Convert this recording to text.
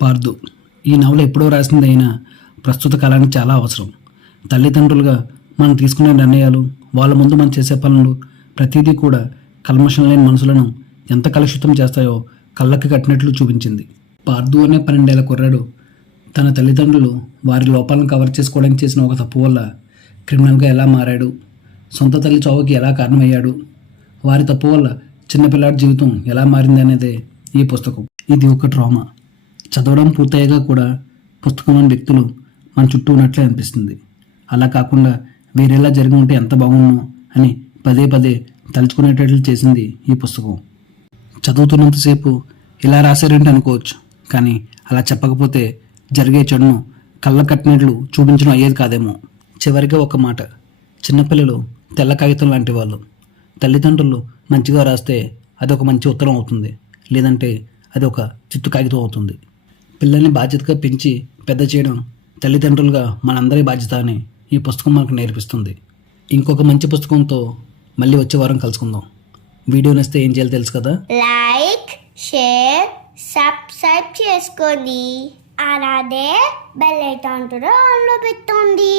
పార్దు. ఈ నవల ఎప్పుడో రాసిందైనా ప్రస్తుత కాలానికి చాలా అవసరం. తల్లిదండ్రులుగా మనం తీసుకునే నిర్ణయాలు, వాళ్ళ ముందు మనం చేసే పనులు ప్రతిదీ కూడా కల్మషం లేని మనసులను ఎంత కలుషితం చేస్తాయో కళ్ళకి కట్టినట్లు చూపించింది. పార్దు అనే 12 ఏళ్ల కుర్రాడు తన తల్లిదండ్రులు వారి లోపాలను కవర్ చేసుకోవడానికి చేసిన ఒక తప్పు వల్ల క్రిమినల్గా ఎలా మారాడు, సొంత తల్లి చావుకి ఎలా కారణమయ్యాడు, వారి తప్పు వల్ల చిన్నపిల్లాడి జీవితం ఎలా మారింది అనేదే ఈ పుస్తకం. ఇది ఒక ట్రామా. చదవడం పూర్తయ్యాక కూడా పుస్తకంలోని వ్యక్తులు మన చుట్టూ ఉన్నట్లే అనిపిస్తుంది. అలా కాకుండా వేరేలా జరిగి ఉంటే ఎంత బాగుందో అని పదే పదే తలుచుకునేటట్లు చేసింది ఈ పుస్తకం. చదువుతున్నంతసేపు ఇలా రాశారేంటి అనుకోవచ్చు, కానీ అలా చెప్పకపోతే జరిగే చెడును కళ్ళ కట్టినట్లు చూపించడం అయ్యేది కాదేమో. చివరిగా ఒక మాట, చిన్నపిల్లలు తెల్ల కాగితం లాంటి వాళ్ళు. తల్లిదండ్రులు మంచిగా రాస్తే అది ఒక మంచి ఉత్తరం అవుతుంది, లేదంటే అది ఒక చిత్తు కాగితం అవుతుంది. పిల్లల్ని బాధ్యతగా పెంచి పెద్ద చేయడం తల్లిదండ్రులుగా మనందరి బాధ్యత అని ఈ పుస్తకం మనకు నేర్పిస్తుంది. ఇంకొక మంచి పుస్తకంతో మళ్ళీ వచ్చే వారం కలుసుకుందాం. వీడియో నచ్చితే ఏం చేయాలో తెలుసు కదా. లైక్, షేర్, సబ్స్క్రైబ్ చేసుకోండి. అలాగే బెల్ ఐకాన్ కూడా ఆన్లో పెట్టుకోండి.